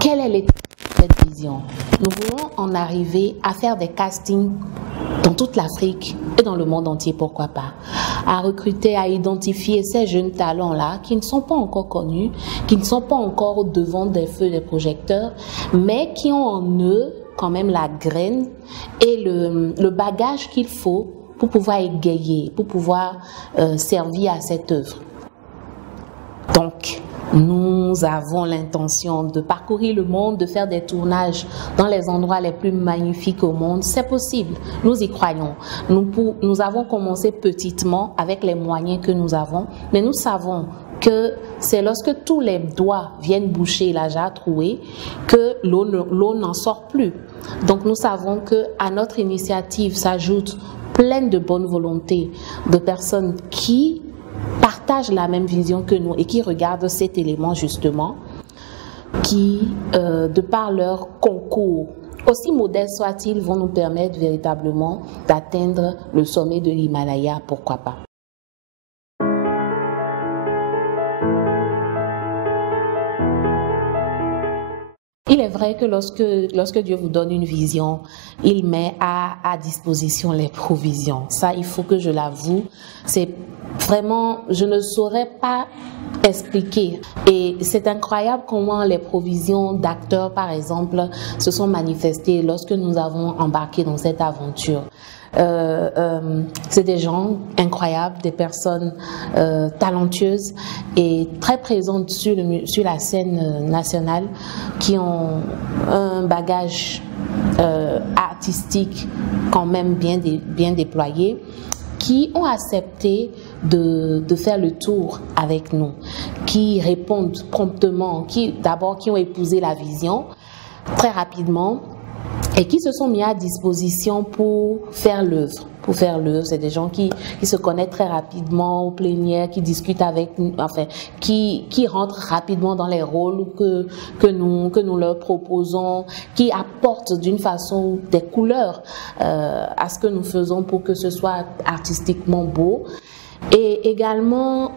Quelle est l'état de cette vision? Nous voulons en arriver à faire des castings dans toute l'Afrique et dans le monde entier, pourquoi pas, à recruter, à identifier ces jeunes talents-là qui ne sont pas encore connus, qui ne sont pas encore au devant des feux des projecteurs, mais qui ont en eux quand même la graine et le bagage qu'il faut pour pouvoir égayer, pour pouvoir servir à cette œuvre. Donc, nous avons l'intention de parcourir le monde, de faire des tournages dans les endroits les plus magnifiques au monde. C'est possible, nous y croyons. Nous avons commencé petitement avec les moyens que nous avons, mais nous savons que c'est lorsque tous les doigts viennent boucher la jarre trouée que l'eau n'en sort plus. Donc nous savons qu'à notre initiative s'ajoute pleine de bonne volonté de personnes qui partagent la même vision que nous et qui regardent cet élément justement, qui, de par leur concours, aussi modestes soient-ils, vont nous permettre véritablement d'atteindre le sommet de l'Himalaya, pourquoi pas. Il est vrai que lorsque Dieu vous donne une vision, il met à disposition les provisions. Ça, il faut que je l'avoue, c'est vraiment, je ne saurais pas expliquer. Et c'est incroyable comment les provisions d'acteurs, par exemple, se sont manifestées lorsque nous avons embarqué dans cette aventure. C'est des gens incroyables, des personnes talentueuses et très présentes sur la scène nationale, qui ont un bagage artistique quand même bien déployé, qui ont accepté de faire le tour avec nous, qui répondent promptement, qui ont épousé la vision très rapidement, et qui se sont mis à disposition pour faire l'œuvre. C'est des gens qui se connaissent très rapidement aux plénières, qui discutent avec nous, enfin, qui rentrent rapidement dans les rôles que nous leur proposons, qui apportent d'une façon des couleurs à ce que nous faisons pour que ce soit artistiquement beau. Et également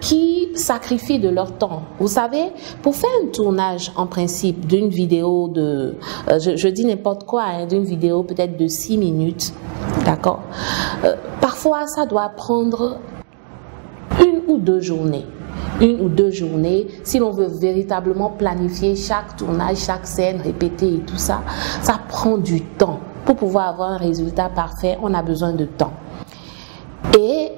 qui sacrifient de leur temps. Vous savez, pour faire un tournage en principe d'une vidéo de, je dis n'importe quoi, hein, d'une vidéo peut-être de 6 minutes, d'accord, parfois ça doit prendre 1 ou 2 journées. 1 ou 2 journées, si l'on veut véritablement planifier chaque tournage, chaque scène, répéter et tout ça, ça prend du temps. Pour pouvoir avoir un résultat parfait, on a besoin de temps. Et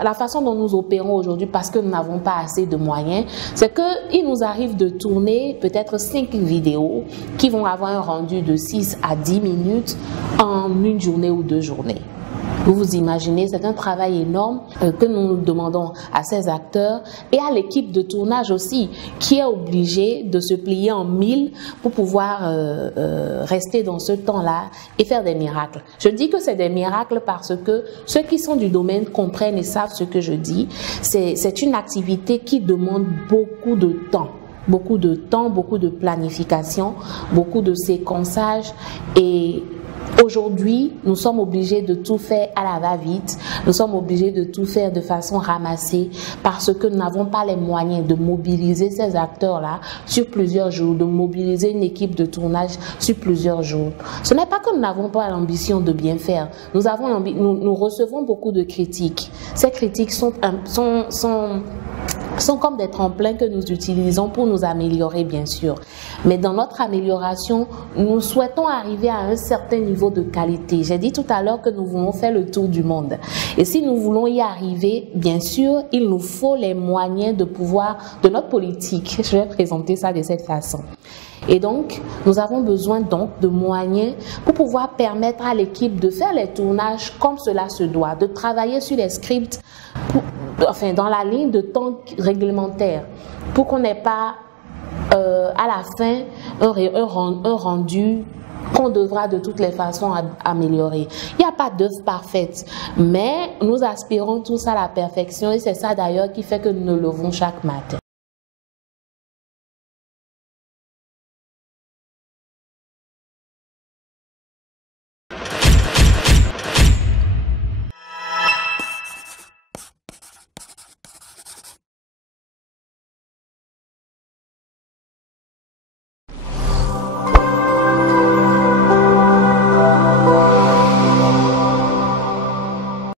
la façon dont nous opérons aujourd'hui, parce que nous n'avons pas assez de moyens, c'est qu'il nous arrive de tourner peut-être 5 vidéos qui vont avoir un rendu de 6 à 10 minutes en 1 journée ou 2 journées. Vous vous imaginez, c'est un travail énorme que nous demandons à ces acteurs et à l'équipe de tournage aussi, qui est obligée de se plier en 1000 pour pouvoir rester dans ce temps-là et faire des miracles. Je dis que c'est des miracles parce que ceux qui sont du domaine comprennent et savent ce que je dis. C'est une activité qui demande beaucoup de temps. Beaucoup de temps, beaucoup de planification, beaucoup de séquençage et aujourd'hui, nous sommes obligés de tout faire à la va-vite, nous sommes obligés de tout faire de façon ramassée parce que nous n'avons pas les moyens de mobiliser ces acteurs-là sur plusieurs jours, de mobiliser une équipe de tournage sur plusieurs jours. Ce n'est pas que nous n'avons pas l'ambition de bien faire, nous recevons beaucoup de critiques. Ces critiques sont comme des tremplins que nous utilisons pour nous améliorer, bien sûr. Mais dans notre amélioration, nous souhaitons arriver à un certain niveau de qualité. J'ai dit tout à l'heure que nous voulons faire le tour du monde. Et si nous voulons y arriver, bien sûr, il nous faut les moyens de notre politique. Je vais présenter ça de cette façon. Et donc, nous avons besoin donc de moyens pour pouvoir permettre à l'équipe de faire les tournages comme cela se doit, de travailler sur les scripts, dans la ligne de temps réglementaire, pour qu'on n'ait pas à la fin un rendu qu'on devra de toutes les façons améliorer. Il n'y a pas d'œuvre parfaite, mais nous aspirons tous à la perfection et c'est ça d'ailleurs qui fait que nous nous levons chaque matin.